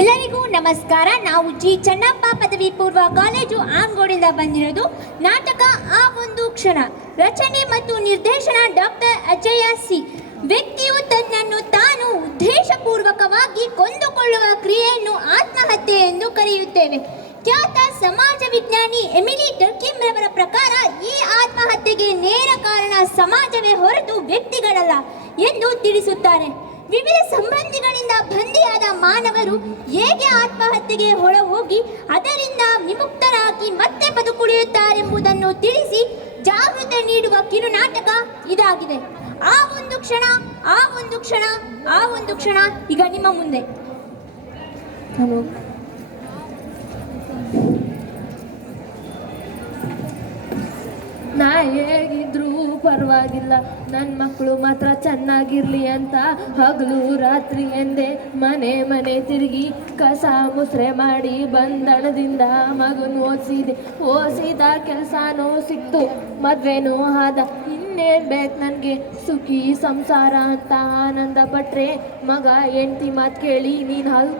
ಎಲ್ಲರಿಗೂ ನಮಸ್ಕಾರ. ನಾವು ಜಿ ಚೆನ್ನಪ್ಪ ಪದವಿ ಪೂರ್ವ ಕಾಲೇಜು ಆಂಗೋಡಿಂದ ಬಂದಿರೋದು. ನಾಟಕ ಆ ಒಂದು ಕ್ಷಣ. ರಚನೆ ಮತ್ತು ನಿರ್ದೇಶನ ಡಾಕ್ಟರ್ ಅಜಯ ಸಿ. ವ್ಯಕ್ತಿಯು ತನ್ನನ್ನು ತಾನು ಉದ್ದೇಶಪೂರ್ವಕವಾಗಿ ಕೊಂದುಕೊಳ್ಳುವ ಕ್ರಿಯೆಯನ್ನು ಆತ್ಮಹತ್ಯೆ ಎಂದು ಕರೆಯುತ್ತೇವೆ. ಖ್ಯಾತ ಸಮಾಜ ವಿಜ್ಞಾನಿ ಎಮಿಲಿ ಡರ್ಕಿಮ್ ರವರ ಪ್ರಕಾರ ಈ ಆತ್ಮಹತ್ಯೆಗೆ ನೇರ ಕಾರಣ ಸಮಾಜವೇ ಹೊರತು ವ್ಯಕ್ತಿಗಳಲ್ಲ ಎಂದು ತಿಳಿಸುತ್ತಾರೆ. ವಿವಿಧ ಸಂಬಂಧಿಗಳಿಂದ ಬಂಧಿಯಾದ ಮಾನವರು ಹೇಗೆ ಆತ್ಮಹತ್ಯೆಗೆ ಹೊರಹೋಗಿ ಅದರಿಂದ ವಿಮುಕ್ತರಾಗಿ ಮತ್ತೆ ಬದುಕುಳಿಯುತ್ತಾರೆಂಬುದನ್ನು ತಿಳಿಸಿ ಜಾಗೃತಿ ನೀಡುವ ಕಿರುನಾಟಕ ಇದಾಗಿದೆ. ಆ ಒಂದು ಕ್ಷಣ, ಆ ಒಂದು ಕ್ಷಣ, ಆ ಒಂದು ಕ್ಷಣ ಈಗ ನಿಮ್ಮ ಮುಂದೆ. ನಾ ಹೇಗಿದ್ರೂ ಪರವಾಗಿಲ್ಲ, ನನ್ನ ಮಕ್ಕಳು ಮಾತ್ರ ಚೆನ್ನಾಗಿರ್ಲಿ ಅಂತ ಹಗಲು ರಾತ್ರಿ ಎಂದೇ ಮನೆ ಮನೆ ತಿರುಗಿ ಕಸ ಮುಸ್ರೆ ಮಾಡಿ ಬಂದಣದಿಂದ ಮಗನ ಓದಿಸಿದ ಕೆಲಸನೂ ಸಿಕ್ತು, ಮದ್ವೆನೂ ಆದ. ಇನ್ನೇನು ಬೇಕು ನನಗೆ ಸುಖಿ ಸಂಸಾರ ಅಂತ ಆನಂದ ಪಟ್ರೆ ಮಗ ಹೆಂಡ್ತಿ ಮಾತು ಕೇಳಿ ನೀನು ಅಲ್ಲಿ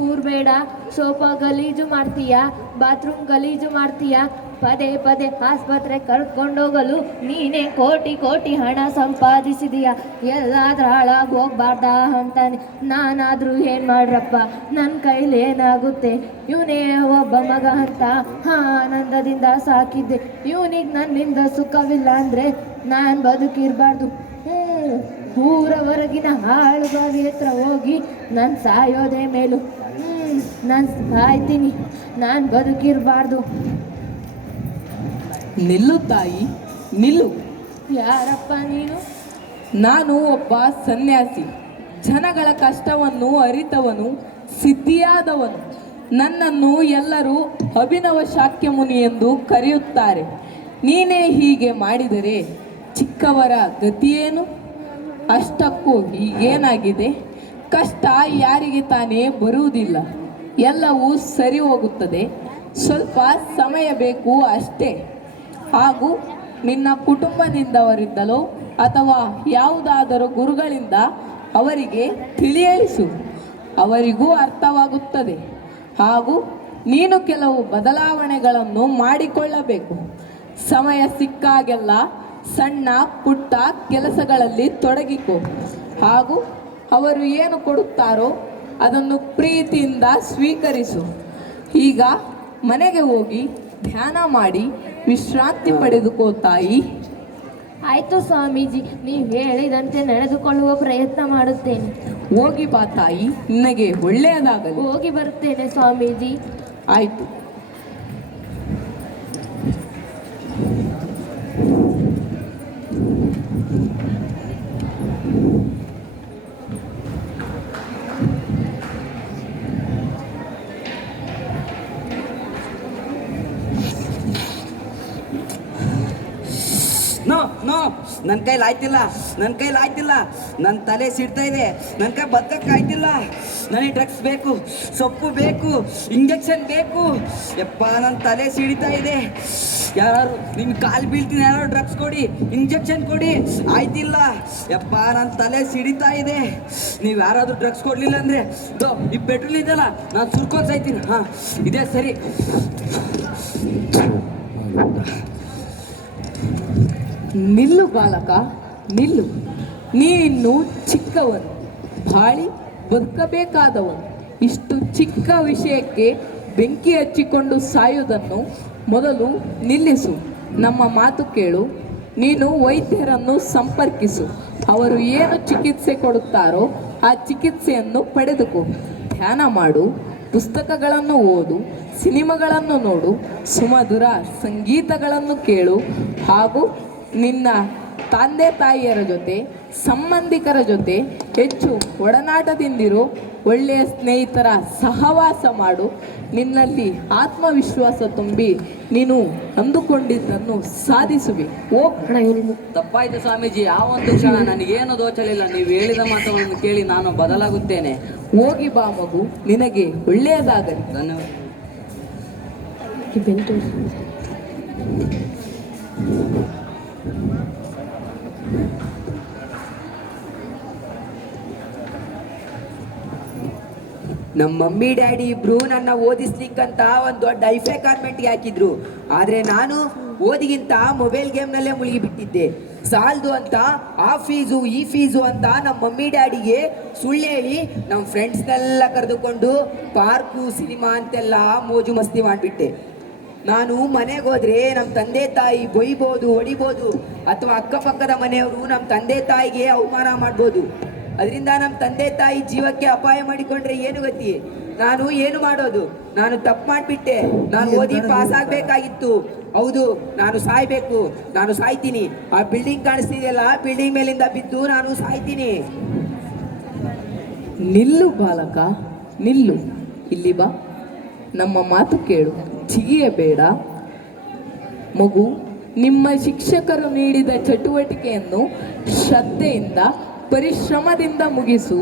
ಕೂರ್ಬೇಡ, ಸೋಫಾ ಗಲೀಜು ಮಾಡ್ತೀಯ, ಬಾತ್ರೂಮ್ ಗಲೀಜು ಮಾಡ್ತೀಯ, ಪದೇ ಪದೇ ಆಸ್ಪತ್ರೆ ಕರ್ಕೊಂಡೋಗಲು ನೀನೇ ಕೋಟಿ ಕೋಟಿ ಹಣ ಸಂಪಾದಿಸಿದೀಯ, ಎಲ್ಲಾದ್ರೂ ಹಾಳಾಗಿ ಹೋಗ್ಬಾರ್ದ ಅಂತಾನೆ. ನಾನಾದರೂ ಏನು ಮಾಡ್ರಪ್ಪ, ನನ್ನ ಕೈಲಿ ಏನಾಗುತ್ತೆ, ಇವನೇ ಒಬ್ಬ ಮಗ ಅಂತ ಆನಂದದಿಂದ ಸಾಕಿದ್ದೆ, ಇವನಿಗೆ ನನ್ನಿಂದ ಸುಖವಿಲ್ಲ ಅಂದರೆ ನಾನು ಬದುಕಿರಬಾರ್ದು. ಊರ ಹೊರಗಿನ ಹಾಳು ಬಾವಿ ಹತ್ರ ಹೋಗಿ ನಾನು ಸಾಯೋದೇ ಮೇಲು. ನಾನು ಸಾಯ್ತೀನಿ, ನಾನು ಬದುಕಿರಬಾರ್ದು. ನಿಲ್ಲು ತಾಯಿ, ನಿಲ್ಲು. ಯಾರಪ್ಪ ನೀನು? ನಾನು ಒಬ್ಬ ಸನ್ಯಾಸಿ, ಜನಗಳ ಕಷ್ಟವನ್ನು ಅರಿತವನು, ಸಿದ್ಧಿಯಾದವನು. ನನ್ನನ್ನು ಎಲ್ಲರೂ ಅಭಿನವ ಶಾಕ್ಯಮುನಿ ಎಂದು ಕರೆಯುತ್ತಾರೆ. ನೀನೇ ಹೀಗೆ ಮಾಡಿದರೆ ಚಿಕ್ಕವರ ಗತಿಯೇನು? ಅಷ್ಟಕ್ಕೂ ಹೀಗೇನಾಗಿದೆ? ಕಷ್ಟ ಯಾರಿಗೆ ತಾನೇ ಬರುವುದಿಲ್ಲ, ಎಲ್ಲವೂ ಸರಿ ಹೋಗುತ್ತದೆ. ಸ್ವಲ್ಪ ಸಮಯ ಬೇಕು ಅಷ್ಟೇ. ಹಾಗೂ ನಿನ್ನ ಕುಟುಂಬದಿಂದವರಿಂದಲೋ ಅಥವಾ ಯಾವುದಾದರೂ ಗುರುಗಳಿಂದ ಅವರಿಗೆ ತಿಳಿಯಿಸು, ಅವರಿಗೂ ಅರ್ಥವಾಗುತ್ತದೆ. ಹಾಗೂ ನೀನು ಕೆಲವು ಬದಲಾವಣೆಗಳನ್ನು ಮಾಡಿಕೊಳ್ಳಬೇಕು. ಸಮಯ ಸಿಕ್ಕಾಗೆಲ್ಲ ಸಣ್ಣ ಪುಟ್ಟ ಕೆಲಸಗಳಲ್ಲಿ ತೊಡಗಿಕೊ. ಹಾಗೂ ಅವರು ಏನು ಕೊಡುತ್ತಾರೋ ಅದನ್ನು ಪ್ರೀತಿಯಿಂದ ಸ್ವೀಕರಿಸು. ಈಗ ಮನೆಗೆ ಹೋಗಿ ಧ್ಯಾನ ಮಾಡಿ ವಿಶ್ರಾಂತಿ ಪಡೆದುಕೋ ತಾಯಿ. ಆಯಿತು ಸ್ವಾಮೀಜಿ, ನೀವು ಹೇಳಿದಂತೆ ನಡೆದುಕೊಳ್ಳುವ ಪ್ರಯತ್ನ ಮಾಡುತ್ತೇನೆ. ಹೋಗಿ ಬಾ ತಾಯಿ, ನಿನಗೆ ಒಳ್ಳೆಯದಾಗಲಿ. ಹೋಗಿ ಬರುತ್ತೇನೆ ಸ್ವಾಮೀಜಿ. ಆಯಿತು. ನೋ ನನ್ನ ಕೈಲಿ ಆಯ್ತಿಲ್ಲ, ನನ್ನ ತಲೆ ಸಿಡ್ತಾ ಇದೆ, ನನ್ನ ಕೈ ಬದುಕಕ್ಕಾಯ್ತಿಲ್ಲ. ನನಗೆ ಡ್ರಗ್ಸ್ ಬೇಕು, ಸೊಪ್ಪು ಬೇಕು, ಇಂಜೆಕ್ಷನ್ ಬೇಕು. ಯಪ್ಪ ನನ್ನ ತಲೆ ಸಿಡಿತಾ ಇದೆ. ಯಾರು ನಿಮ್ಗೆ ಕಾಲು ಬೀಳ್ತೀನಿ, ಯಾರು ಡ್ರಗ್ಸ್ ಕೊಡಿ, ಇಂಜೆಕ್ಷನ್ ಕೊಡಿ. ಆಯ್ತಿಲ್ಲ ಯಪ್ಪ, ನನ್ನ ತಲೆ ಸಿಡಿತಾ ಇದೆ. ನೀವು ಯಾರಾದರೂ ಡ್ರಗ್ಸ್ ಕೊಡಲಿಲ್ಲ ಅಂದರೆ ಈ ಪೆಟ್ರೋಲ್ ಇದೆಯಲ್ಲ, ನಾನು ಸುರ್ಕೊಂಡು ಸಾಯ್ತೀನಿ. ಹಾಂ, ಇದೇ ಸರಿ. ನಿಲ್ಲು ಬಾಲಕ, ನಿಲ್ಲು. ನೀನಿನ್ನು ಚಿಕ್ಕವನು, ಬಾಳಿ ಬದುಕಬೇಕಾದವನು. ಇಷ್ಟು ಚಿಕ್ಕ ವಿಷಯಕ್ಕೆ ಬೆಂಕಿ ಹಚ್ಚಿಕೊಂಡು ಸಾಯುವುದನ್ನು ಮೊದಲು ನಿಲ್ಲಿಸು. ನಮ್ಮ ಮಾತು ಕೇಳು. ನೀನು ವೈದ್ಯರನ್ನು ಸಂಪರ್ಕಿಸು. ಅವರು ಏನು ಚಿಕಿತ್ಸೆ ಕೊಡುತ್ತಾರೋ ಆ ಚಿಕಿತ್ಸೆಯನ್ನು ಪಡೆದುಕೋ. ಧ್ಯಾನ ಮಾಡು, ಪುಸ್ತಕಗಳನ್ನು ಓದು, ಸಿನಿಮಾಗಳನ್ನು ನೋಡು, ಸುಮಧುರ ಸಂಗೀತಗಳನ್ನು ಕೇಳು. ಹಾಗೂ ನಿನ್ನ ತಂದೆ ತಾಯಿಯರ ಜೊತೆ, ಸಂಬಂಧಿಕರ ಜೊತೆ ಹೆಚ್ಚು ಒಡನಾಟದಿಂದಿರು. ಒಳ್ಳೆಯ ಸ್ನೇಹಿತರ ಸಹವಾಸ ಮಾಡು. ನಿನ್ನಲ್ಲಿ ಆತ್ಮವಿಶ್ವಾಸ ತುಂಬಿ ನೀನು ಅಂದುಕೊಂಡಿದ್ದನ್ನು ಸಾಧಿಸುವೆ. ತಪ್ಪಾಯ್ತು ಸ್ವಾಮೀಜಿ, ಆ ಒಂದು ಕ್ಷಣ ನನಗೇನು ದೋಚಲಿಲ್ಲ. ನೀವು ಹೇಳಿದ ಮಾತುಗಳನ್ನು ಕೇಳಿ ನಾನು ಬದಲಾಗುತ್ತೇನೆ. ಹೋಗಿ ಬಾ ಮಗು, ನಿನಗೆ ಒಳ್ಳೆಯದಾಗಲಿ. ಧನ್ಯವಾದ. ನಮ್ಮ ಮಮ್ಮಿ ಡ್ಯಾಡಿ ಇಬ್ರು ನನ್ನ ಓದಿಸ್ಲಿಕ್ಕಂತ ಒಂದು ದೊಡ್ಡ ಐಫೈ ಕಾನ್ವೆಂಟ್ಗೆ ಹಾಕಿದ್ರು. ಆದ್ರೆ ನಾನು ಓದಿಗಿಂತ ಮೊಬೈಲ್ ಗೇಮ್ನಲ್ಲೇ ಮುಳುಗಿಬಿಟ್ಟಿದ್ದೆ. ಸಾಲದು ಅಂತ ಆ ಫೀಸು ಈ ಫೀಸು ಅಂತ ನಮ್ಮ ಮಮ್ಮಿ ಡ್ಯಾಡಿಗೆ ಸುಳ್ಳು ಹೇಳಿ ನಮ್ಮ ಫ್ರೆಂಡ್ಸ್ನೆಲ್ಲ ಕರೆದುಕೊಂಡು ಪಾರ್ಕು ಸಿನಿಮಾ ಅಂತೆಲ್ಲ ಮೋಜು ಮಸ್ತಿ ಮಾಡಿಬಿಟ್ಟೆ. ನಾನು ಮನೆಗೆ ಹೋದ್ರೆ ನಮ್ಮ ತಂದೆ ತಾಯಿ ಬೈಬೋದು, ಹೊಡಿಬೋದು, ಅಥವಾ ಅಕ್ಕಪಕ್ಕದ ಮನೆಯವರು ನಮ್ಮ ತಂದೆ ತಾಯಿಗೆ ಅವಮಾನ ಮಾಡ್ಬೋದು. ಅದರಿಂದ ನಮ್ಮ ತಂದೆ ತಾಯಿ ಜೀವಕ್ಕೆ ಅಪಾಯ ಮಾಡಿಕೊಂಡ್ರೆ ಏನು ಗತಿ? ನಾನು ಏನು ಮಾಡೋದು? ನಾನು ತಪ್ಪು ಮಾಡಿಬಿಟ್ಟೆ. ನಾನು ಓದಿ ಪಾಸ್ ಆಗಬೇಕಾಗಿತ್ತು. ಹೌದು, ನಾನು ಸಾಯ್ಬೇಕು, ನಾನು ಸಾಯ್ತೀನಿ. ಆ ಬಿಲ್ಡಿಂಗ್ ಕಾಣಿಸ್ತಿದೆಯಲ್ಲ, ಬಿಲ್ಡಿಂಗ್ ಮೇಲಿಂದ ಬಿದ್ದು ನಾನು ಸಾಯ್ತೀನಿ. ನಿಲ್ಲು ಬಾಲಕ, ನಿಲ್ಲು. ಇಲ್ಲಿ ಬಾ, ನಮ್ಮ ಮಾತು ಕೇಳು, ಚಿಗಿಯಬೇಡ. ಮಗು, ನಿಮ್ಮ ಶಿಕ್ಷಕರು ನೀಡಿದ ಚಟುವಟಿಕೆಯನ್ನು ಶ್ರದ್ಧೆಯಿಂದ ಪರಿಶ್ರಮದಿಂದ ಮುಗಿಸು.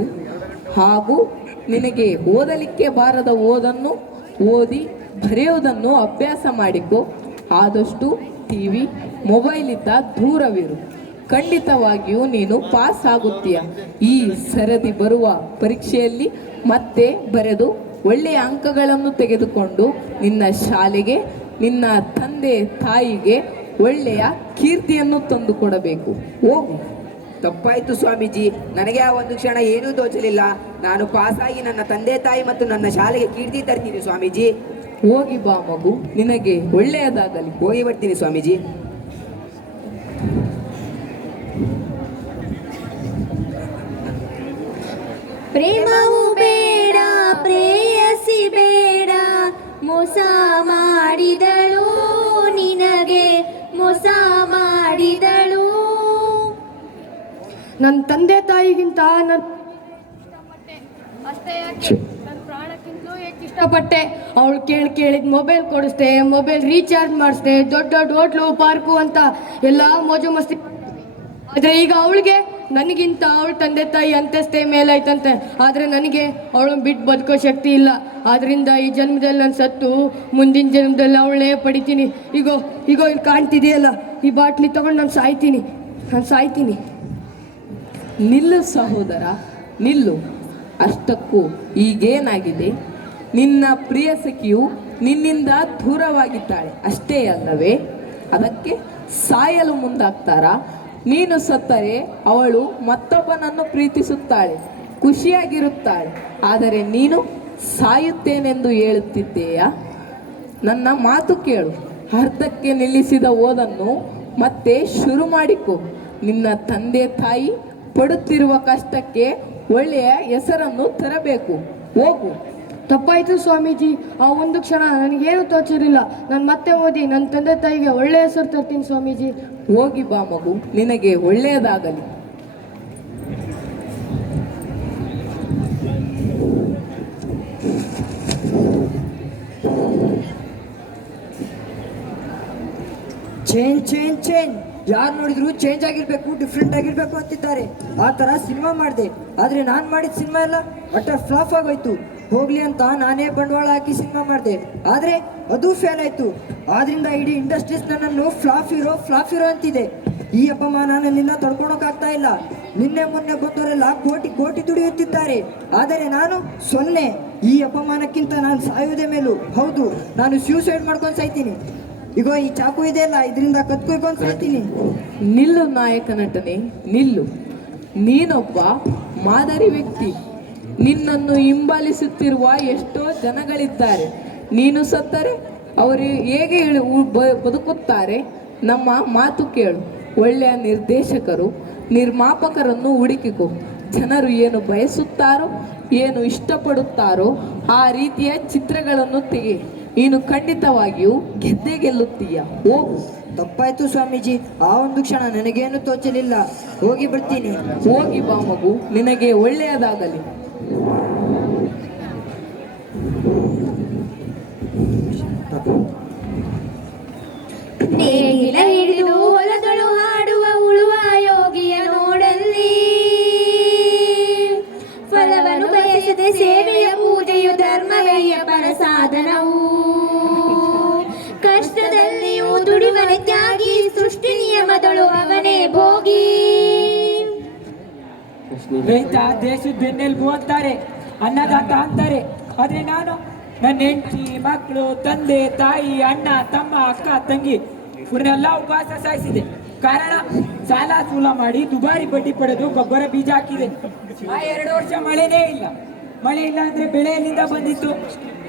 ಹಾಗೂ ನಿನಗೆ ಓದಲಿಕ್ಕೆ ಬಾರದ ಓದನ್ನು ಓದಿ ಬರೆಯೋದನ್ನು ಅಭ್ಯಾಸ ಮಾಡಿಕೊ. ಆದಷ್ಟು ಟಿವಿ ಮೊಬೈಲಿಂದ ದೂರವಿರು. ಖಂಡಿತವಾಗಿಯೂ ನೀನು ಪಾಸ್ ಆಗುತ್ತೀಯ. ಈ ಸರದಿ ಬರುವ ಪರೀಕ್ಷೆಯಲ್ಲಿ ಮತ್ತೆ ಬರೆದು ಒಳ್ಳೆಯ ಅಂಕಗಳನ್ನು ತೆಗೆದುಕೊಂಡು ನಿನ್ನ ಶಾಲೆಗೆ, ನಿನ್ನ ತಂದೆ ತಾಯಿಗೆ ಒಳ್ಳೆಯ ಕೀರ್ತಿಯನ್ನು ತಂದುಕೊಡಬೇಕು. ಹೋಗು. ತಪ್ಪಾಯ್ತು ಸ್ವಾಮೀಜಿ, ನನಗೆ ಆ ಒಂದು ಕ್ಷಣ ಏನೂ ತೋಚಲಿಲ್ಲ. ನಾನು ಪಾಸಾಗಿ ನನ್ನ ತಂದೆ ತಾಯಿ ಮತ್ತು ನನ್ನ ಶಾಲೆಗೆ ಕೀರ್ತಿ ತರ್ತೀನಿ ಸ್ವಾಮೀಜಿ. ಹೋಗಿ ಬಾ ಮಗು, ನಿನಗೆ ಒಳ್ಳೆಯದಾಗಲಿ. ಹೋಗಿ ಬರ್ತೀನಿ ಸ್ವಾಮೀಜಿ. ಪ್ರೇಮವು ಬೇಡ, ಪ್ರೇಯಸಿ ಬೇಡ, ಮೋಸ ಮಾಡಿದಳು ನಿನಗೆ, ಮೋಸ ಮಾಡಿದಳು. ನನ್ನ ತಂದೆ ತಾಯಿಗಿಂತ ನನ್ನ ಅಷ್ಟೇ ಯಾಕೆ ನನ್ನ ಪ್ರಾಣಕ್ಕಿಂತಲೂ ಹೆಚ್ಚು ಇಷ್ಟಪಟ್ಟೆ. ಅವಳು ಕೇಳಿದ ಮೊಬೈಲ್ ಕೊಡಿಸ್ದೆ, ಮೊಬೈಲ್ ರೀಚಾರ್ಜ್ ಮಾಡಿಸ್ದೆ, ದೊಡ್ಡ ದೊಡ್ಡ ಹೋಟ್ಲು ಪಾರ್ಕು ಅಂತ ಎಲ್ಲ ಮೋಜು ಮಸ್ತಿ. ಆದರೆ ಈಗ ಅವಳಿಗೆ ನನಗಿಂತ ಅವಳ ತಂದೆ ತಾಯಿ ಅಂತಸ್ತೇ ಮೇಲಾಯ್ತಂತೆ. ಆದರೆ ನನಗೆ ಅವಳನ್ನ ಬಿಟ್ಟು ಬದುಕೋ ಶಕ್ತಿ ಇಲ್ಲ. ಆದ್ದರಿಂದ ಈ ಜನ್ಮದಲ್ಲಿ ನಾನು ಸತ್ತು ಮುಂದಿನ ಜನ್ಮದಲ್ಲಿ ಅವಳೇ ಪಡಿತೀನಿ. ಈಗೋ ಇಲ್ಲಿ ಕಾಣ್ತಿದೆಯಲ್ಲ, ಈ ಬಾಟ್ಲಿ ತೊಗೊಂಡು ನಾನು ಸಾಯ್ತೀನಿ. ನಿಲ್ಲು ಸಹೋದರ, ನಿಲ್ಲು. ಅಷ್ಟಕ್ಕೂ ಈಗೇನಾಗಿದೆ? ನಿನ್ನ ಪ್ರಿಯ ಸಖಿಯು ನಿನ್ನಿಂದ ದೂರವಾಗಿದ್ದಾಳೆ ಅಷ್ಟೇ ಅಲ್ಲವೇ? ಅದಕ್ಕೆ ಸಾಯಲು ಮುಂದಾಗ್ತಾರಾ? ನೀನು ಸತ್ತರೆ ಅವಳು ಮತ್ತೊಬ್ಬನನ್ನು ಪ್ರೀತಿಸುತ್ತಾಳೆ, ಖುಷಿಯಾಗಿರುತ್ತಾಳೆ. ಆದರೆ ನೀನು ಸಾಯುತ್ತೇನೆಂದು ಹೇಳುತ್ತಿದ್ದೀಯಾ? ನನ್ನ ಮಾತು ಕೇಳು. ಅರ್ಧಕ್ಕೆ ನಿಲ್ಲಿಸಿದ ಓದನ್ನು ಮತ್ತೆ ಶುರು ಮಾಡಿಕೊ. ನಿನ್ನ ತಂದೆ ತಾಯಿ ಪಡುತ್ತಿರುವ ಕಷ್ಟಕ್ಕೆ ಒಳ್ಳೆಯ ಹೆಸರನ್ನು ತರಬೇಕು. ಹೋಗು. ತಪ್ಪಾಯಿತು ಸ್ವಾಮೀಜಿ, ಆ ಒಂದು ಕ್ಷಣ ನನಗೇನು ತೋಚಿರಲಿಲ್ಲ. ನಾನು ಮತ್ತೆ ಓದಿ ನನ್ನ ತಂದೆ ತಾಯಿಗೆ ಒಳ್ಳೆಯ ಹೆಸರು ತರ್ತೀನಿ ಸ್ವಾಮೀಜಿ. ಹೋಗಿ ಬಾ ಮಗು, ನಿನಗೆ ಒಳ್ಳೆಯದಾಗಲಿ. ಚೇಂಜ್ ಯಾರು ನೋಡಿದ್ರು ಚೇಂಜ್ ಆಗಿರ್ಬೇಕು, ಡಿಫ್ರೆಂಟ್ ಆಗಿರ್ಬೇಕು ಅಂತಿದ್ದಾರೆ. ಆ ಥರ ಸಿನಿಮಾ ಮಾಡಿದೆ. ಆದರೆ ನಾನು ಮಾಡಿದ ಸಿನಿಮಾ ಎಲ್ಲ ಒಟ್ಟಾರೆ ಫ್ಲಾಪ್ ಆಗೋಯ್ತು. ಹೋಗ್ಲಿ ಅಂತ ನಾನೇ ಬಂಡವಾಳ ಹಾಕಿ ಸಿನಿಮಾ ಮಾಡಿದೆ, ಆದರೆ ಅದು ಫೇಲ್ ಆಯಿತು. ಆದ್ರಿಂದ ಇಡೀ ಇಂಡಸ್ಟ್ರೀಸ್ ನನ್ನನ್ನು ಫ್ಲಾಪ್ ಹೀರೋ ಅಂತಿದೆ. ಈ ಅಪಮಾನ ನನ್ನಿಂದ ತಡ್ಕೊಳಕ್ಕಾಗ್ತಾ ಇಲ್ಲ. ನಿನ್ನೆ ಮೊನ್ನೆ ಬಂದವರೆಲ್ಲ ಕೋಟಿ ದುಡಿಯುತ್ತಿದ್ದಾರೆ, ಆದರೆ ನಾನು 0. ಈ ಅಪಮಾನಕ್ಕಿಂತ ನಾನು ಸಾಯುವುದೇ ಮೇಲು. ಹೌದು, ನಾನು ಸೂಸೈಡ್ ಮಾಡ್ಕೊಂಡು ಸಾಯ್ತೀನಿ. ಈಗ ಈ ಚಾಕು ಇದೆಯಲ್ಲ, ಇದರಿಂದ ಕತ್ಕೊಯ್ಕೊಂಡು ಸಾಯ್ತೀನಿ. ನಿಲ್ಲು ನಾಯಕ ನಟನೆ, ನಿಲ್ಲು. ನೀನೊಬ್ಬ ಮಾದರಿ ವ್ಯಕ್ತಿ. ನಿನ್ನನ್ನು ಹಿಂಬಾಲಿಸುತ್ತಿರುವ ಎಷ್ಟೋ ಜನಗಳಿದ್ದಾರೆ. ನೀನು ಸತ್ತರೆ ಅವರು ಹೇಗೆ ಬದುಕುತ್ತಾರೆ? ನಮ್ಮ ಮಾತು ಕೇಳು. ಒಳ್ಳೆಯ ನಿರ್ದೇಶಕರು, ನಿರ್ಮಾಪಕರನ್ನು ಹುಡುಕಿಕೊ. ಜನರು ಏನು ಬಯಸುತ್ತಾರೋ, ಏನು ಇಷ್ಟಪಡುತ್ತಾರೋ ಆ ರೀತಿಯ ಚಿತ್ರಗಳನ್ನು ತೆಗೆ. ನೀನು ಖಂಡಿತವಾಗಿಯೂ ಗೆಲ್ಲುತ್ತೀಯ. ಹೋಗು. ತಪ್ಪಾಯ್ತು ಸ್ವಾಮೀಜಿ, ಆ ಒಂದು ಕ್ಷಣ ನನಗೇನು ತೋಚಲಿಲ್ಲ. ಹೋಗಿ ಬರ್ತೀನಿ. ಹೋಗಿ ಬಾ ಮಗು, ನಿನಗೆ ಒಳ್ಳೆಯದಾಗಲಿ. ನೇಗಿಲ ಹಿಡಿದು ಹೊಲದಳು ಹಾಡುವ ಉಳುವ ಯೋಗಿಯ ನೋಡಲ್ಲಿ, ಫಲವನ್ನು ಬಯಸದೆ ಸೇವೆಯ ಪೂಜೆಯು ಧರ್ಮವಯ್ಯ ಪರ ಸಾಧನವು. ಕಷ್ಟದಲ್ಲಿಯೂ ದುಡಿವನೆ ತ್ಯಾಗಿ, ಸೃಷ್ಟಿ ನಿಯಮದಳು ಅವನೇ ಭೋಗಿ. ರೈತ ದೇಶದ ಬೆನ್ನೆಲುಬು ಅಂತಾರೆ, ಅನ್ನದಾತ ಅಂತಾರೆ. ಆದರೆ ನಾನು ನನ್ನ ಹೆಂಡತಿ, ಮಕ್ಕಳು, ತಂದೆ, ತಾಯಿ, ಅಣ್ಣ, ತಮ್ಮ, ಅಕ್ಕ, ತಂಗಿ ಇವ್ರನ್ನೆಲ್ಲ ಉಪವಾಸ ಸಾಯಿಸಿದೆ. ಕಾರಣ ಸಾಲ ಸೂಲ ಮಾಡಿ ದುಬಾರಿ ಬಡ್ಡಿ ಪಡೆದು ಗೊಬ್ಬರ ಬೀಜ ಹಾಕಿದೆ. ಆ 2 ವರ್ಷ ಮಳೆನೇ ಇಲ್ಲ. ಮಳೆ ಇಲ್ಲ ಅಂದ್ರೆ ಬೆಳೆ ಎಲ್ಲಿಂದ ಬಂದಿತ್ತು?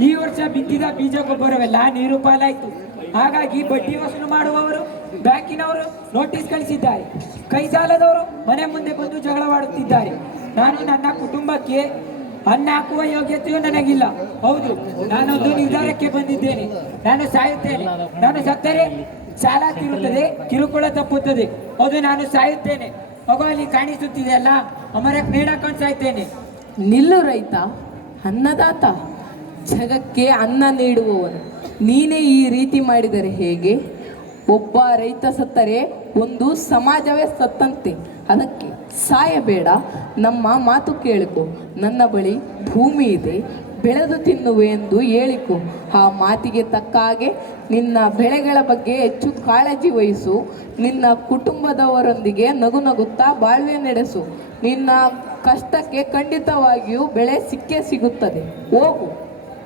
ಈ ವರ್ಷ ಬಿತ್ತಿದ ಬೀಜ ಗೊಬ್ಬರವೆಲ್ಲ ನೀರು ಪಾಲಾಯ್ತು. ಹಾಗಾಗಿ ಬಡ್ಡಿ ವಸೂಲು ಮಾಡುವವರು ಬ್ಯಾಂಕಿನವರು ನೋಟಿಸ್ ಕಳಿಸಿದ್ದಾರೆ. ಕೈ ಸಾಲದವರು ಮನೆ ಮುಂದೆ ಬಂದು ಜಗಳವಾಡುತ್ತಿದ್ದಾರೆ. ನಾನು ನನ್ನ ಕುಟುಂಬಕ್ಕೆ ಅನ್ನ ಹಾಕುವ ಯೋಗ್ಯತೆಯೂ ನನಗಿಲ್ಲ. ಹೌದು, ನಾನೊಂದು ನಿರ್ಧಾರಕ್ಕೆ ಬಂದಿದ್ದೇನೆ. ನಾನು ಸಾಯುತ್ತೇನೆ. ನಾನು ಸತ್ತರೆ ಸಾಲ ತೀರುತ್ತದೆ, ಕಿರುಕುಳ ತಪ್ಪುತ್ತದೆ. ಹೌದು, ನಾನು ಸಾಯುತ್ತೇನೆ. ಮಗು ಅಲ್ಲಿ ಕಾಣಿಸುತ್ತಿದೆ ಅಲ್ಲ, ಅಮರಕ್ಕೆ ನೇಣಾಕೊಂಡು ಸಾಯ್ತೇನೆ. ನಿಲ್ಲು ರೈತ, ಅನ್ನದಾತ, ಜಗಕ್ಕೆ ಅನ್ನ ನೀಡುವವನು. ನೀನೇ ಈ ರೀತಿ ಮಾಡಿದರೆ ಹೇಗೆ? ಒಬ್ಬ ರೈತ ಸತ್ತರೆ ಒಂದು ಸಮಾಜವೇ ಸತ್ತಂತೆ. ಅದಕ್ಕೆ ಸಾಯಬೇಡ, ನಮ್ಮ ಮಾತು ಕೇಳಿಕೊ. ನನ್ನ ಬಳಿ ಭೂಮಿ ಇದೆ, ಬೆಳೆದು ತಿನ್ನುವೆ ಎಂದು ಹೇಳಿಕೊ. ಆ ಮಾತಿಗೆ ತಕ್ಕ ಹಾಗೆ ನಿನ್ನ ಬೆಳೆಗಳ ಬಗ್ಗೆ ಹೆಚ್ಚು ಕಾಳಜಿ ವಹಿಸು. ನಿನ್ನ ಕುಟುಂಬದವರೊಂದಿಗೆ ನಗು ನಗುತ್ತಾ ಬಾಳ್ವೆ ನಡೆಸು. ನಿನ್ನ ಕಷ್ಟಕ್ಕೆ ಖಂಡಿತವಾಗಿಯೂ ಬೆಳೆ ಸಿಕ್ಕೇ ಸಿಗುತ್ತದೆ. ಹೋಗು.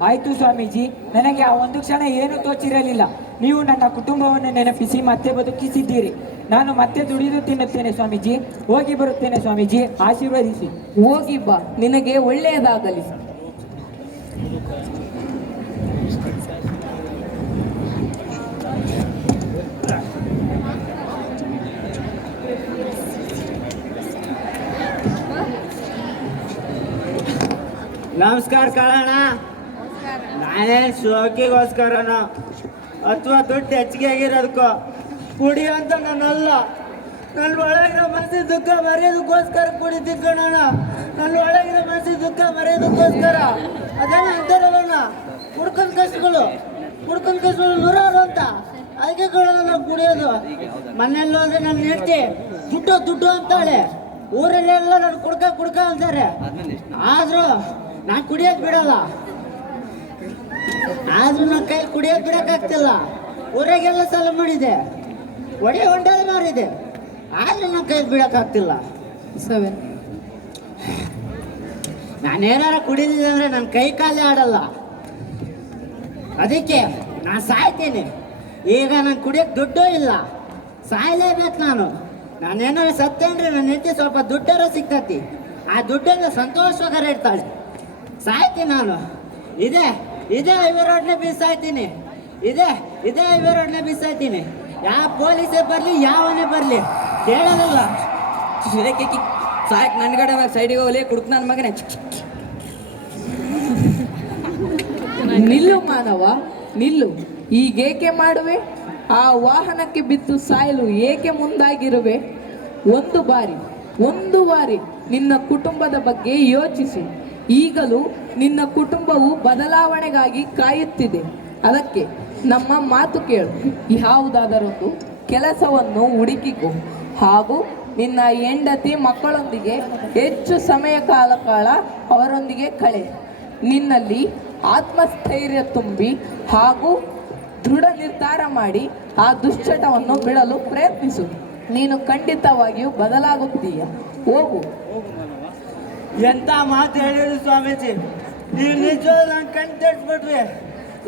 ಆಯ್ತು ಸ್ವಾಮೀಜಿ, ನನಗೆ ಆ ಒಂದು ಕ್ಷಣ ಏನೂ ತೋಚಿರಲಿಲ್ಲ. ನೀವು ನನ್ನ ಕುಟುಂಬವನ್ನು ನೆನಪಿಸಿ ಮತ್ತೆ ಬದುಕಿಸಿದ್ದೀರಿ. ನಾನು ಮತ್ತೆ ದುಡಿದು ತಿನ್ನುತ್ತೇನೆ ಸ್ವಾಮೀಜಿ. ಹೋಗಿ ಬರುತ್ತೇನೆ ಸ್ವಾಮೀಜಿ, ಆಶೀರ್ವದಿಸಿ. ಹೋಗಿ ಬಾ, ನಿನಗೆ ಒಳ್ಳೆಯದಾಗಲಿ. ನಮಸ್ಕಾರ ಕಾಳಣ್ಣ. ನಾನೇನು ಶೋಕಿಗೋಸ್ಕರನೋ ಅಥವಾ ದುಡ್ಡು ಹೆಚ್ಚಿಗೆ ಆಗಿರೋದಕ್ಕೋ ಕುಡಿಯೋಂತ ನಾನಲ್ಲ. ನನ್ನ ಒಳಗಿನ ಮನಸ್ಸಿನ ದುಃಖ ಮರೆಯೋದಕ್ಕೋಸ್ಕರ ಕುಡಿತೀನಿ ಕಣಣ್ಣ. ನನ್ನ ಒಳಗಿನ ಮನಸ್ಸಿನ ದುಃಖ ಮರೆಯೋದಕ್ಕೋಸ್ಕರ. ಅದೇನ ಅಂತಾರಲ್ಲ, ಕುಡ್ಕೊಂಡ್ ಕಷ್ಟಗಳು ನೂರಾರು ಅಂತ. ಅದಕ್ಕೆ ಕಣಣ್ಣ ನಾವು ಕುಡಿಯೋದು. ಮನೆಯಲ್ಲಿ ಹೋದ್ರೆ ನನ್ನ ಹೆಂಡತಿ ದುಡ್ಡು ಅಂತಾಳೆ. ಊರಲ್ಲೆಲ್ಲ ನಾನು ಕುಡ್ಕ ಅಂತಾರೆ. ಆದ್ರೂ ನಾನು ಕುಡಿಯೋದು ಬಿಡಲ್ಲ. ಆದ್ರೂ ನನ್ನ ಕೈ ಕುಡಿಯೋದು ಬಿಡಕ್ಕಾಗ್ತಿಲ್ಲ. ಊರಾಗೆಲ್ಲ ಸಾಲ ಮಾಡಿದೆ, ಒಡೆ ಹೊಂಡಲ್ಲಿ ಮಾರಿದೆ, ಆದ್ರೂ ನನ್ನ ಕೈ ಬಿಡಕ್ಕಾಗ್ತಿಲ್ಲ. ನಾನೇನಾರ ಕುಡಿದಿದ್ದೆ ಅಂದ್ರೆ ನನ್ನ ಕೈ ಕಾಲೇ ಆಡಲ್ಲ. ಅದಕ್ಕೆ ನಾನು ಸಾಯ್ತೀನಿ. ಈಗ ನಾನು ಕುಡಿಯೋಕೆ ದುಡ್ಡು ಇಲ್ಲ, ಸಾಯಲೇಬೇಕು ನಾನು. ನಾನೇನಾರ ಸತ್ತೆ ಅಂದ್ರೆ ನನ್ನ ಹೆಂಡತಿ ಸ್ವಲ್ಪ ದುಡ್ಡಾರ ಸಿಗ್ತತಿ. ಆ ದುಡ್ಡನ್ನ ಸಂತೋಷವಾಗಾರ ಇಡ್ತಾಳೆ. ಸಾಯ್ತೀನಿ ನಾನು. ಇದೇ 5 ರೋಡ್ನೇ ಬೀಸಾಯ್ತೀನಿ. ಇದೇ 5 ರೋಡ್ನೇ ಬೀಸಾಯ್ತೀನಿ. ಯಾವ ಪೊಲೀಸೇ ಬರಲಿ, ಯಾವನೇ ಬರಲಿ ಕೇಳೋದಲ್ಲ. ಸಾಕ್ ನನ್ಗಡೆ ಸೈಡಿಗೆ ಹೋಗ್ಲಿ, ಕುಡ್ಕ ನನ್ನ ಮಗನೇ. ನಿಲ್ಲು ಮಾನವ, ನಿಲ್ಲು. ಈಗೇಕೆ ಮಾಡುವೆ? ಆ ವಾಹನಕ್ಕೆ ಬಿದ್ದು ಸಾಯಲು ಏಕೆ ಮುಂದಾಗಿರುವೆ? ಒಂದು ಬಾರಿ ನಿನ್ನ ಕುಟುಂಬದ ಬಗ್ಗೆ ಯೋಚಿಸು. ಈಗಲೂ ನಿನ್ನ ಕುಟುಂಬವು ಬದಲಾವಣೆಗಾಗಿ ಕಾಯುತ್ತಿದೆ. ಅದಕ್ಕೆ ನಮ್ಮ ಮಾತು ಕೇಳು. ಯಾವುದಾದರೊಂದು ಕೆಲಸವನ್ನು ಹುಡುಕಿಕೊ ಹಾಗೂ ನಿನ್ನ ಹೆಂಡತಿ ಮಕ್ಕಳೊಂದಿಗೆ ಹೆಚ್ಚು ಸಮಯ ಕಾಲ ಅವರೊಂದಿಗೆ ಕಳೆ. ನಿನ್ನಲ್ಲಿ ಆತ್ಮಸ್ಥೈರ್ಯ ತುಂಬಿ ಹಾಗೂ ದೃಢ ನಿರ್ಧಾರ ಮಾಡಿ ಆ ದುಶ್ಚಟವನ್ನು ಬಿಡಲು ಪ್ರಯತ್ನಿಸು. ನೀನು ಖಂಡಿತವಾಗಿಯೂ ಬದಲಾಗುತ್ತೀಯ. ಹೋಗು. ಎಂತ ಮಾತು ಹೇಳಿದ್ರು ಸ್ವಾಮೀಜಿ. ನೀವು ನಿಜವಾಗ್ಲೂ ನಾನು ಕಣ್ ತೆಡ್ಸ್ಬಿಟ್ರಿ.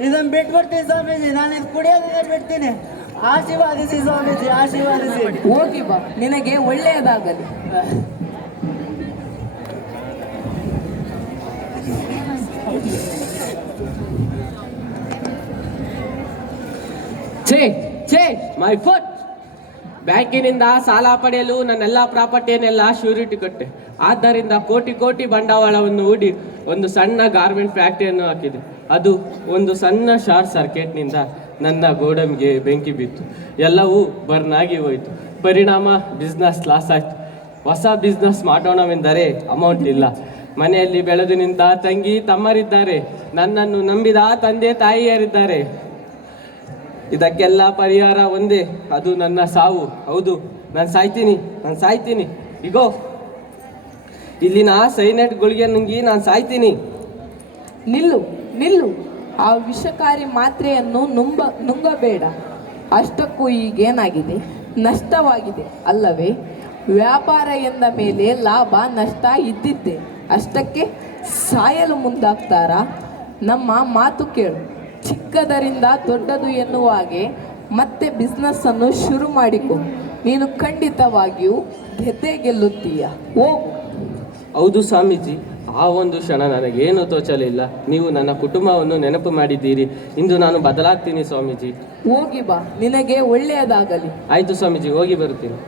ಇದನ್ನು ಬಿಟ್ಬಿಡ್ತೀನಿ ಸ್ವಾಮೀಜಿ. ನಾನು ಇದು ಕುಡಿಯೋದನ್ನೇ ಬಿಡ್ತೀನಿ. ಆಶೀರ್ವಾದಿಸಿ ಸ್ವಾಮೀಜಿ, ಆಶೀರ್ವಾದಿಸಿ. ಹೋಗಿ ಬಾ, ನಿನಗೆ ಒಳ್ಳೆಯದಾಗಲಿ. My foot. ಬ್ಯಾಂಕಿನಿಂದ ಸಾಲ ಪಡೆಯಲು ನನ್ನೆಲ್ಲ ಪ್ರಾಪರ್ಟಿಯನ್ನೆಲ್ಲ ಶ್ಯೂರಿಟಿ ಕೊಟ್ಟೆ. ಆದ್ದರಿಂದ ಕೋಟಿ ಬಂಡವಾಳವನ್ನು ಹೂಡಿ ಒಂದು ಸಣ್ಣ ಗಾರ್ಮೆಂಟ್ ಫ್ಯಾಕ್ಟರಿಯನ್ನು ಹಾಕಿದೆ. ಅದು ಒಂದು ಸಣ್ಣ ಶಾರ್ಟ್ ಸರ್ಕ್ಯೂಟ್ನಿಂದ ನನ್ನ ಗೋಡಂಬಿಗೆ ಬೆಂಕಿ ಬಿತ್ತು. ಎಲ್ಲವೂ ಬರ್ನ್ ಆಗಿ ಹೋಯಿತು. ಪರಿಣಾಮ ಬಿಸ್ನೆಸ್ ಲಾಸ್ ಆಯಿತು. ಹೊಸ ಬಿಸ್ನೆಸ್ ಮಾಡೋಣವೆಂದರೆ ಅಮೌಂಟ್ ಇಲ್ಲ. ಮನೆಯಲ್ಲಿ ಬೆಳೆದು ನಿಂತ ತಂಗಿ ತಮ್ಮರಿದ್ದಾರೆ. ನನ್ನನ್ನು ನಂಬಿದ ತಂದೆ ತಾಯಿಯರಿದ್ದಾರೆ. ಇದಕ್ಕೆಲ್ಲ ಪರಿಹಾರ ಒಂದೇ, ಅದು ನನ್ನ ಸಾವು. ಹೌದು, ನಾನು ಸಾಯ್ತೀನಿ. ಇಗೋ ಇಲ್ಲಿನ ಸೈನೆಟ್ ಗುಳಿಗೆ ನುಂಗಿ ನಾನು ಸಾಯ್ತೀನಿ. ನಿಲ್ಲು. ಆ ವಿಷಕಾರಿ ಮಾತ್ರೆಯನ್ನು ನುಂಗಬೇಡ. ಅಷ್ಟಕ್ಕೂ ಈಗೇನಾಗಿದೆ? ನಷ್ಟವಾಗಿದೆ ಅಲ್ಲವೇ? ವ್ಯಾಪಾರ ಎಂದ ಮೇಲೆ ಲಾಭ ನಷ್ಟ ಇದ್ದಿದ್ದೆ. ಅಷ್ಟಕ್ಕೆ ಸಾಯಲು ಮುಂದಾಗ್ತಾರಾ? ನಮ್ಮ ಮಾತು ಕೇಳು. ಚಿಕ್ಕದರಿಂದ ದೊಡ್ಡದು ಎನ್ನುವ ಹಾಗೆ ಮತ್ತೆ ಬಿಸ್ನೆಸ್ಸನ್ನು ಶುರು ಮಾಡಿಕೊ. ನೀನು ಖಂಡಿತವಾಗಿಯೂ ಗೆದ್ದೇ ಗೆಲ್ಲುತ್ತೀಯ. ಹೋಗು. ಹೌದು ಸ್ವಾಮೀಜಿ, ಆ ಒಂದು ಕ್ಷಣ ನನಗೇನು ತೋಚಲಿಲ್ಲ. ನೀವು ನನ್ನ ಕುಟುಂಬವನ್ನು ನೆನಪು ಮಾಡಿದ್ದೀರಿ. ಇಂದು ನಾನು ಬದಲಾಗ್ತೀನಿ ಸ್ವಾಮೀಜಿ. ಹೋಗಿ ಬಾ, ನಿನಗೆ ಒಳ್ಳೆಯದಾಗಲಿ. ಆಯಿತು ಸ್ವಾಮೀಜಿ, ಹೋಗಿ ಬರುತ್ತೀನಿ.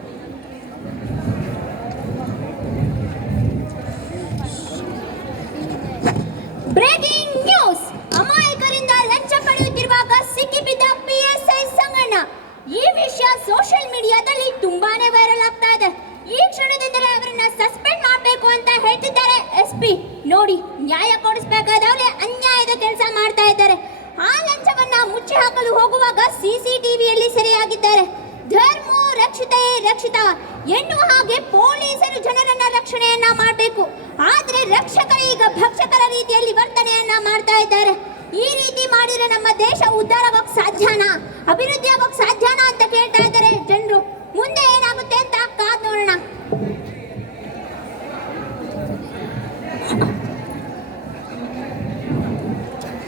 Breaking news! ಅಮಾಯಕರಿಂದ ಲಂಚ ಪಡೆಯುತ್ತಿರುವಾಗ ಸಿಕ್ಕಿಬಿದ್ದ PSI ಸಂಗಣ್ಣ. ಈ ವಿಷಯ ಸೋಷಿಯಲ್ ಮೀಡಿಯಾದಲ್ಲಿ ತುಂಬಾನೇ ವೈರಲ್ ಆಗ್ತಾ ಇದೆ. ಈ ಕ್ಷಣದಿಂದಲೇ ಅವರನ್ನ ಸಸ್ಪೆಂಡ್ ಮಾಡಬೇಕು ಅಂತ ಹೇಳ್ತಿದ್ದಾರೆ SP. ನೋಡಿ, ನ್ಯಾಯ ಕೊಡಿಸಬೇಕಾದವರೇ ಅನ್ಯಾಯದ ಕೆಲಸ ಮಾಡ್ತಾ ಇದ್ದಾರೆ. ಆ ಲಂಚವನ್ನ ಮುಚ್ಚಿ ಹಾಕಲು ಹೋಗುವಾಗ CCTVಯಲ್ಲಿ ಸೆರೆಯಾಗಿದ್ದಾರೆ. ಧರ್ಮೋ ರಕ್ಷಿತೇ ರಕ್ಷಿತ ಎನ್ನುವ ಹಾಗೆ ಪೊಲೀಸರು ಜನರನ್ನ ರಕ್ಷಣೆಯನ್ನ ಮಾಡಬೇಕು. ಆದ್ರೆ ರಕ್ಷಕರು ಈಗ ಭಕ್ಷಕರ ರೀತಿಯಲ್ಲಿ ವರ್ತನೆಯನ್ನ ಮಾಡ್ತಾ ಇದ್ದಾರೆ. ಈ ರೀತಿ ಮಾಡಿದ್ರೆ ನಮ್ಮ ದೇಶ ಉದ್ಧಾರ ಆಗೋಕ್ ಸಾಧ್ಯನಾ, ಅಭಿವೃದ್ಧಿ ಆಗೋಕ್ ಸಾಧ್ಯನಾ ಅಂತ ಕೇಳ್ತಾ ಇದ್ದಾರೆ ಜನರು. ಮುಂದೆ ಏನಾಗುತ್ತೆ ಅಂತ ಕಾದ್ ನೋಡೋಣ.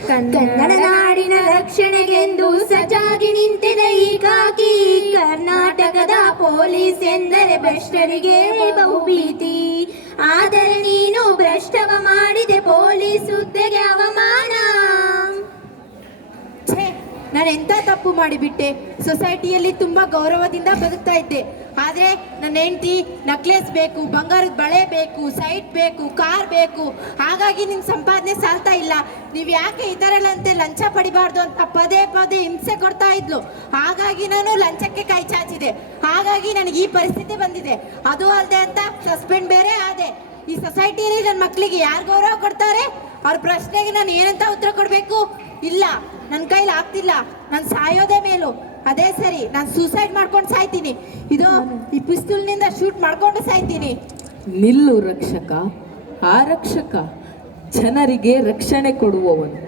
ಕನ್ನಡ ನಾಡಿನ ರಕ್ಷಣೆಗೆಂದು ಸಜ್ಜಾಗಿ ನಿಂತಿದೆ ಈ ಕಾಕಿ. ಕರ್ನಾಟಕದ ಪೊಲೀಸ್ ಎಂದರೆ ಭ್ರಷ್ಟರಿಗೆ ಬಹುಭೀತಿ. ಆದರೆ ನೀನು ಭ್ರಷ್ಟವ ಮಾಡಿದೆ ಪೊಲೀಸ್ ಹುದ್ದೆಗೆ ಅವಮಾನ. ನಾನು ಎಂತ ತಪ್ಪು ಮಾಡಿಬಿಟ್ಟೆ. ಸೊಸೈಟಿಯಲ್ಲಿ ತುಂಬಾ ಗೌರವದಿಂದ ಬದುಕ್ತಾ ಇದ್ದೆ. ಆದರೆ ನನ್ನ ಹೆಂಡತಿ ನಕ್ಲೆಸ್ ಬೇಕು, ಬಂಗಾರದ ಬಳೆ ಬೇಕು, ಸೈಟ್ ಬೇಕು, ಕಾರ್ ಬೇಕು. ಹಾಗಾಗಿ ನಿಮ್ಮ ಸಂಪಾದನೆ ಸಾಲ್ತಾ ಇಲ್ಲ. ನೀವು ಯಾಕೆ ಇದರಲ್ಲಂತೆ ಲಂಚ ಪಡಿಬಾರ್ದು ಅಂತ ಪದೇ ಪದೇ ಹಿಂಸೆ ಕೊಡ್ತಾ ಇದ್ಲು. ಹಾಗಾಗಿ ನಾನು ಲಂಚಕ್ಕೆ ಕೈ ಚಾಚಿದೆ. ಹಾಗಾಗಿ ನನಗೆ ಈ ಪರಿಸ್ಥಿತಿ ಬಂದಿದೆ. ಅದು ಅಲ್ಲದೆ ಅಂತ ಸಸ್ಪೆಂಡ್ ಬೇರೆ ಆದೆ. ಈ ಸೊಸೈಟಿಯಲ್ಲಿ ನನ್ನ ಮಕ್ಕಳಿಗೆ ಯಾರು ಗೌರವ ಕೊಡ್ತಾರೆ? ಅವ್ರ ಪ್ರಶ್ನೆಗೆ ನಾನು ಏನಂತ ಉತ್ತರ ಕೊಡಬೇಕು? ಇಲ್ಲ, ನನ್ನ ಕೈಲಿ ಆಗ್ತಿಲ್ಲ, ನಾನು ಸಾಯೋದೇ ಮೇಲು. ಅದೇ ಸರಿ, ನಾನು ಸೂಸೈಡ್ ಮಾಡ್ಕೊಂಡು ಸಾಯ್ತೀನಿ. ಇದು ಈ ಪಿಸ್ತೂಲ್ನಿಂದ ಶೂಟ್ ಮಾಡ್ಕೊಂಡು ಸಾಯ್ತೀನಿ. ನಿಲ್ಲು ರಕ್ಷಕ, ಆರಕ್ಷಕ, ಜನರಿಗೆ ರಕ್ಷಣೆ ಕೊಡುವವನು.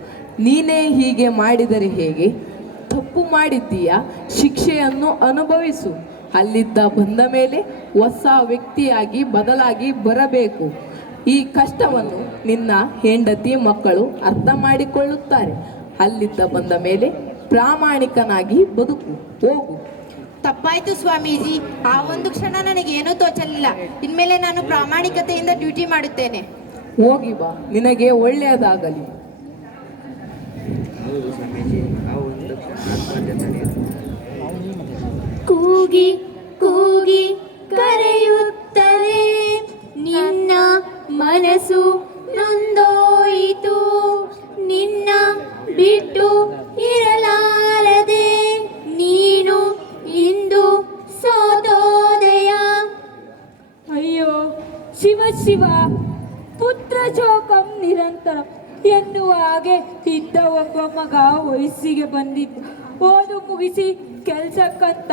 ನೀನೇ ಹೀಗೆ ಮಾಡಿದರೆ ಹೇಗೆ? ತಪ್ಪು ಮಾಡಿದ್ದೀಯಾ, ಶಿಕ್ಷೆಯನ್ನು ಅನುಭವಿಸು. ಅಲ್ಲಿದ್ದ ಬಂದ ಮೇಲೆ ಹೊಸ ವ್ಯಕ್ತಿಯಾಗಿ ಬದಲಾಗಿ ಬರಬೇಕು. ಈ ಕಷ್ಟವನ್ನು ನಿನ್ನ ಹೆಂಡತಿ ಮಕ್ಕಳು ಅರ್ಥ ಮಾಡಿಕೊಳ್ಳುತ್ತಾರೆ. ಅಲ್ಲಿದ್ದ ಬಂದ ಮೇಲೆ ಪ್ರಾಮಾಣಿಕನಾಗಿ ಬದುಕು. ಹೋಗು. ತಪ್ಪಾಯ್ತು ಸ್ವಾಮೀಜಿ. ಆ ಒಂದು ಕ್ಷಣ ನನಗೇನೂ ತೋಚಲಿಲ್ಲ. ಇನ್ಮೇಲೆ ನಾನು ಪ್ರಾಮಾಣಿಕತೆಯಿಂದ ಡ್ಯೂಟಿ ಮಾಡುತ್ತೇನೆ. ಹೋಗಿ ಬಾ, ನಿನಗೆ ಒಳ್ಳೆಯದಾಗಲಿ. ಕೂಗಿ ಕೂಗಿ ಕರೆಯುತ್ತಲೇ ನಿನ್ನ ಮನಸ್ಸು ನೊಂದೋಯಿತು. ನಿನ್ನ ಬಿಟ್ಟು ಇರಲಾರದೆ ನೀನು ಇಂದು ಸೋತೋದಯ. ಅಯ್ಯೋ ಶಿವ ಶಿವ, ಪುತ್ರ ಶೋಕಂ ನಿರಂತರ ಎನ್ನುವ ಹಾಗೆ ಇದ್ದ ಒಬ್ಬ ಮಗ ವಯಸ್ಸಿಗೆ ಬಂದಿದ್ದು. ಓದು ಮುಗಿಸಿ ಕೆಲ್ಸಕ್ಕಂತ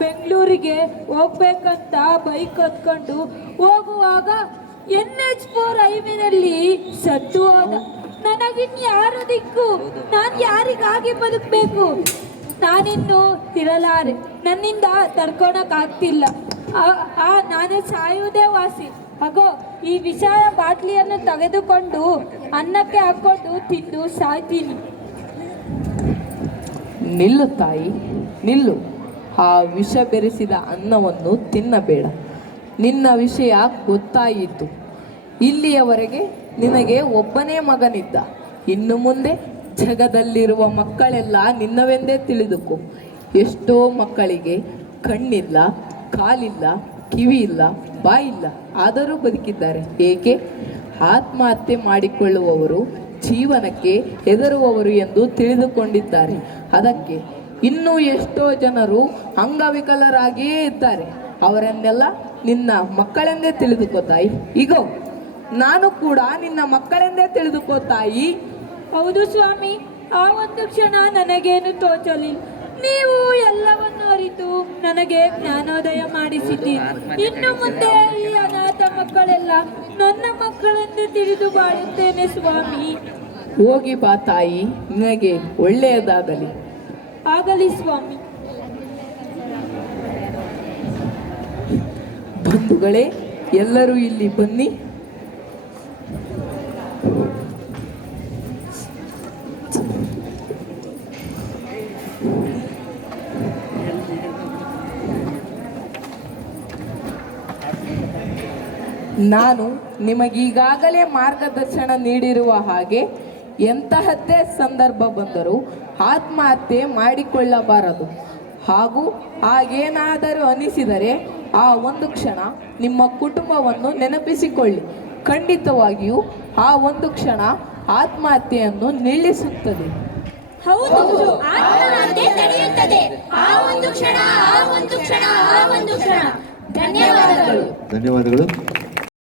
ಬೆಂಗಳೂರಿಗೆ ಹೋಗ್ಬೇಕಂತ ಬೈಕ್ ಹತ್ಕೊಂಡು ಹೋಗುವಾಗ NH4 ಹೈವೇನಲ್ಲಿ ಸತ್ತು ಹೋದ. ನನಗಿನ್ಯಾರು ದಿಕ್ಕು? ನಾನು ಯಾರಿಗಾಗಿ ಬದುಕಬೇಕು? ನಾನಿನ್ನು ಇರಲಾರೆ. ನನ್ನಿಂದ ತಡ್ಕೊಳಕ್ಕಾಗ್ತಿಲ್ಲ. ನಾನು ಸಾಯುವುದೇ ವಾಸಿ. ಹಾಗೋ ಈ ವಿಷಾರ ಬಾಟ್ಲಿಯನ್ನು ತೆಗೆದುಕೊಂಡು ಅನ್ನಕ್ಕೆ ಹಾಕೊಂಡು ತಿಂದು ಸಾಯ್ತೀನಿ. ನಿಲ್ಲು ತಾಯಿ, ನಿಲ್ಲು. ಆ ವಿಷ ಬೆರೆಸಿದ ಅನ್ನವನ್ನು ತಿನ್ನಬೇಡ. ನಿನ್ನ ವಿಷಯ ಗೊತ್ತಾಯಿತು. ಇಲ್ಲಿಯವರೆಗೆ ನಿನಗೆ ಒಬ್ಬನೇ ಮಗನಿದ್ದ. ಇನ್ನು ಮುಂದೆ ಜಗದಲ್ಲಿರುವ ಮಕ್ಕಳೆಲ್ಲ ನಿನ್ನವೆಂದೇ ತಿಳಿದುಕೋ. ಎಷ್ಟೋ ಮಕ್ಕಳಿಗೆ ಕಣ್ಣಿಲ್ಲ, ಕಾಲಿಲ್ಲ, ಕಿವಿ ಇಲ್ಲ, ಬಾಯಿಲ್ಲ, ಆದರೂ ಬದುಕಿದ್ದಾರೆ. ಏಕೆ? ಆತ್ಮಹತ್ಯೆ ಮಾಡಿಕೊಳ್ಳುವವರು ಜೀವನಕ್ಕೆ ಹೆದರುವವರು ಎಂದು ತಿಳಿದುಕೊಂಡಿದ್ದಾರೆ. ಅದಕ್ಕೆ ಇನ್ನೂ ಎಷ್ಟೋ ಜನರು ಅಂಗವಿಕಲರಾಗಿಯೇ ಇದ್ದಾರೆ. ಅವರನ್ನೆಲ್ಲ ನಿನ್ನ ಮಕ್ಕಳೆಂದೇ ತಿಳಿದುಕೋತಾಯಿ. ಈಗೋ ನಾನು ಕೂಡ ನಿನ್ನ ಮಕ್ಕಳೆಂದೇ ತಿಳಿದುಕೋತಾಯಿ. ಹೌದು ಸ್ವಾಮಿ, ಆ ಒಂದು ಕ್ಷಣ ನನಗೇನು ತೋಚಲಿಲ್ಲ. ನೀವು ಎಲ್ಲವನ್ನು ಅರಿತು ನನಗೆ ಜ್ಞಾನೋದಯ ಮಾಡಿಸಿದ್ದೀರಿ. ಇನ್ನು ಮುಂದೆ ಈ ಅನಾಥ ಮಕ್ಕಳೆಲ್ಲ ನನ್ನ ಮಕ್ಕಳೆಂದು ತಿಳಿದು ಬಾಳುತ್ತೇನೆ ಸ್ವಾಮಿ. ಹೋಗಿ ಬಾ ತಾಯಿ, ನಿನಗೆ ಒಳ್ಳೆಯದಾಗಲಿ. ಆಗಲಿ ಸ್ವಾಮಿ. ಬಂಧುಗಳೇ, ಎಲ್ಲರೂ ಇಲ್ಲಿ ಬನ್ನಿ. ನಾನು ನಿಮಗೀಗಾಗಲೇ ಮಾರ್ಗದರ್ಶನ ನೀಡಿರುವ ಹಾಗೆ ಎಂತಹದ್ದೇ ಸಂದರ್ಭ ಬಂದರೂ ಆತ್ಮಹತ್ಯೆ ಮಾಡಿಕೊಳ್ಳಬಾರದು. ಹಾಗೂ ಹಾಗೇನಾದರೂ ಅನಿಸಿದರೆ ಆ ಒಂದು ಕ್ಷಣ ನಿಮ್ಮ ಕುಟುಂಬವನ್ನು ನೆನಪಿಸಿಕೊಳ್ಳಿ. ಖಂಡಿತವಾಗಿಯೂ ಆ ಒಂದು ಕ್ಷಣ ಆತ್ಮಹತ್ಯೆಯನ್ನು ನಿಲ್ಲಿಸುತ್ತದೆ. ಹೌದು, ಆತ್ಮಹತ್ಯೆ ತಡೆಯುತ್ತದೆ. ಆ ಒಂದು ಕ್ಷಣ, ಆ ಒಂದು ಕ್ಷಣ, ಆ ಒಂದು ಕ್ಷಣ. ಧನ್ಯವಾದಗಳು. ಧನ್ಯವಾದಗಳು.